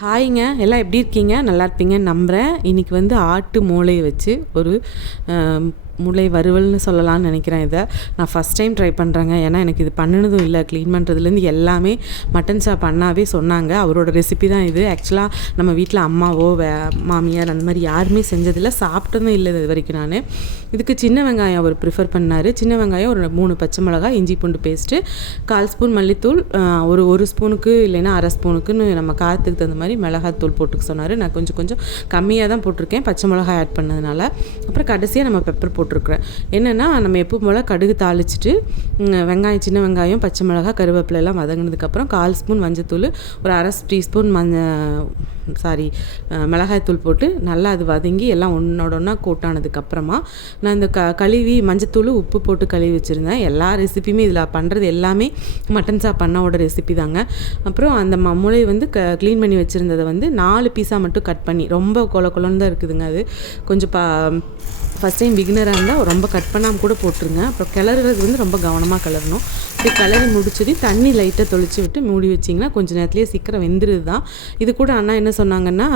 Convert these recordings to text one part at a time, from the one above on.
ஹாய்ங்க, எல்லாம் எப்படி இருக்கீங்க? நல்லா இருப்பீங்கன்னு நம்புகிறேன். இன்றைக்கி வந்து ஆட்டு மூளையை வச்சு ஒரு மூளை வறுவல்னு சொல்லலாம்னு நினைக்கிறேன். இதை நான் ஃபஸ்ட் டைம் ட்ரை பண்ணுறேங்க. ஏன்னா எனக்கு இது பண்ணினதும் இல்லை. க்ளீன் பண்ணுறதுலேருந்து எல்லாமே மட்டன் ஷாப் அண்ணாவே சொன்னாங்க. அவரோட ரெசிபி தான் இது. ஆக்சுவலாக நம்ம வீட்டில் அம்மாவோ மாமியார் அந்த மாதிரி யாருமே செஞ்சதில்லை, சாப்பிட்டதும் இல்லை இது வரைக்கும். நான் இதுக்கு சின்ன வெங்காயம் அவர் ப்ரிஃபர் பண்ணார். சின்ன வெங்காயம் ஒரு 3 பச்சை மிளகாய், இஞ்சி பூண்டு பேஸ்ட்டு, 1/4 ஸ்பூன் மல்லித்தூள், ஒரு ஸ்பூனுக்கு இல்லைன்னா அரை ஸ்பூனுக்குன்னு நம்ம காரத்துக்கு தகுந்த மாதிரி மிளகாத்தூள் போட்டுக்க சொன்னார். நான் கொஞ்சம் கம்மியாக தான் போட்டிருக்கேன், பச்சை மிளகாய் ஆட் பண்ணதுனால. அப்புறம் கடைசியாக நம்ம பெப்பர் போட்டிருக்கிறேன். என்னென்னா நம்ம எப்போ போல் கடுகு தாளிச்சிட்டு வெங்காயம், சின்ன வெங்காயம், பச்சை மிளகாய், கருவேப்பிலை எல்லாம் வதங்கினதுக்கப்புறம் 1/4 ஸ்பூன் மஞ்சத்தூள், ஒரு அரை டீஸ்பூன் மிளகாய்த்தூள் போட்டு நல்லா அது வதங்கி எல்லாம் ஒன்றோட ஒன்றா கோட்டானதுக்கப்புறமா நான் இந்த கழுவி மஞ்சத்தூள் உப்பு போட்டு கழுவி வச்சுருந்தேன். எல்லா ரெசிப்பியுமே இதில் பண்ணுறது எல்லாமே மட்டன் சாப் அண்ணாவோட ரெசிபி தாங்க. அப்புறம் அந்த மூளையை வந்து க்ளீன் பண்ணி வச்சுருந்ததை வந்து 4 பீஸாக மட்டும் கட் பண்ணி, ரொம்ப கொலன்னு தான் இருக்குதுங்க. அது கொஞ்சம் ஃபஸ்ட் டைம் பிகினராக இருந்தால் ரொம்ப கட் பண்ணாமல் கூட போட்டுருங்க. அப்புறம் கிளறுறது வந்து ரொம்ப கவனமாக கிளறணும். இப்படி கிளறி முடிச்சது தண்ணி லைட்டாக தொளிச்சு விட்டு மூடி வச்சிங்கன்னா கொஞ்சம் நேரத்துலேயே சீக்கிரம் வெந்துருது தான். இது கூட அண்ணா என்ன சொன்னாங்கன்னா,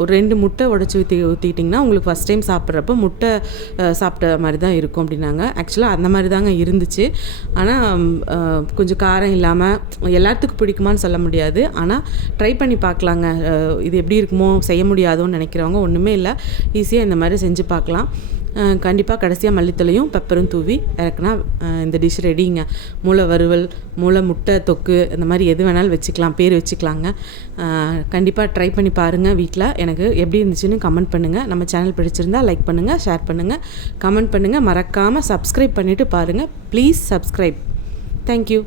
ஒரு 2 முட்டை உடச்சி ஊற்றிக்கிட்டிங்கன்னா உங்களுக்கு ஃபஸ்ட் டைம் சாப்பிட்றப்ப முட்டை சாப்பிட்ட மாதிரி தான் இருக்கும் அப்படின்னாங்க. ஆக்சுவலாக அந்த மாதிரி தாங்க இருந்துச்சு. ஆனால் கொஞ்சம் காரம் இல்லாமல் எல்லாத்துக்கும் பிடிக்குமான்னு சொல்ல முடியாது. ஆனால் ட்ரை பண்ணி பார்க்கலாங்க. இது எப்படி இருக்குமோ, செய்ய முடியாதோன்னு நினைக்கிறவங்க ஒன்றுமே இல்லை, ஈஸியாக இந்த மாதிரி செஞ்சு பார்க்கலாம். கண்டிப்பாக கடைசியாக மல்லித்தலையும் பெப்பரும் தூவி இறக்குனா இந்த டிஷ் ரெடிங்க. மூளை வறுவல், மூளை முட்டை தொக்கு, இந்த மாதிரி எது வேணாலும் வச்சுக்கலாம், பேர் வச்சுக்கலாங்க. கண்டிப்பாக ட்ரை பண்ணி பாருங்கள் வீட்டில். எனக்கு எப்படி இருந்துச்சுன்னு கமெண்ட் பண்ணுங்கள். நம்ம சேனல் பிடிச்சிருந்தால் லைக் பண்ணுங்கள், ஷேர் பண்ணுங்கள், கமெண்ட் பண்ணுங்கள். மறக்காமல் சப்ஸ்கிரைப் பண்ணிவிட்டு பாருங்கள். Please subscribe. தேங்க்யூ.